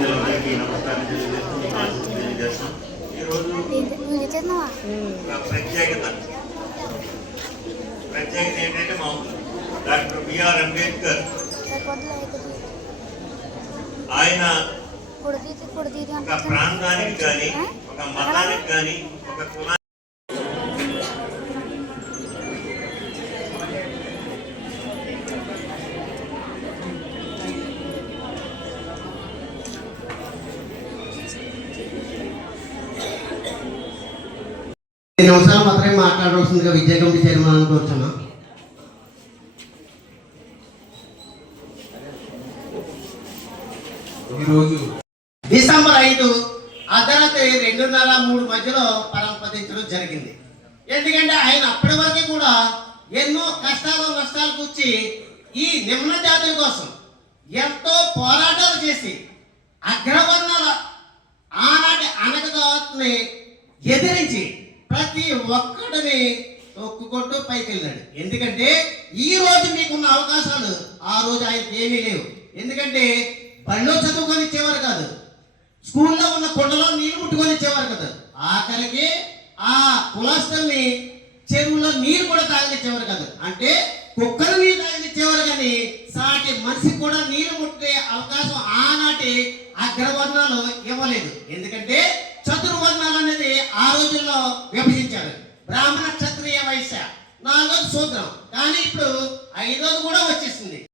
పెద్దలందరికీ నమస్కారం తెలియజేస్తాం ఈరోజు ప్రత్యేకత. ప్రత్యేకత ఏంటంటే మా డాక్టర్ బిఆర్ అంబేద్కర్ ఆయన ఒక ప్రాంతానికి కానీ ఒక మతానికి కానీ ఒక కులానికి ఈ నిమిషాలు మాత్రమే మాట్లాడవలసిందిగా విజయ కమిటీ చైర్మన్ ఈరోజు డిసెంబర్ ఐదు అర్ధరాత్రి రెండున్నర మూడు మధ్యలో పరంపదించడం జరిగింది. ఎందుకంటే ఆయన అప్పటి వరకు కూడా ఎన్నో కష్టాలు నష్టాలు కూర్చి ఈ నిమ్న జాతుల కోసం ఎంతో పోరాటాలు చేసి అగ్రవర్ణాల ఆనాటి అనగదాన్ని ఎదిరించి ప్రతి ఒక్కడిని తొక్కుకుంటూ పైకి వెళ్ళాడు ఎందుకంటే ఈ రోజు మీకున్న అవకాశాలు ఆ రోజు ఆయనకి ఏమీ లేవు. ఎందుకంటే బళ్ళో చదువుకొని ఇచ్చేవారు కాదు. స్కూల్లో ఉన్న కొండలో నీళ్ళు ముట్టుకొని ఇచ్చేవారు కదా. ఆఖరికి ఆ కులాస్టల్ని చెరువులో నీరు కూడా తాగనిచ్చేవారు కాదు. అంటే కుక్కలు నీరు తాగనిచ్చేవారు కానీ సాటి మనిషి కూడా నీరు ముట్టే అవకాశం ఆనాటి అగ్రవర్ణాలు ఇవ్వలేదు. ఎందుకంటే ఆ రోజుల్లో విభజించారు. బ్రాహ్మణ క్షత్రియ వైశ్య. నాలుగోది శూద్రం కానీ ఇప్పుడు ఐదోది కూడా వచ్చేసింది.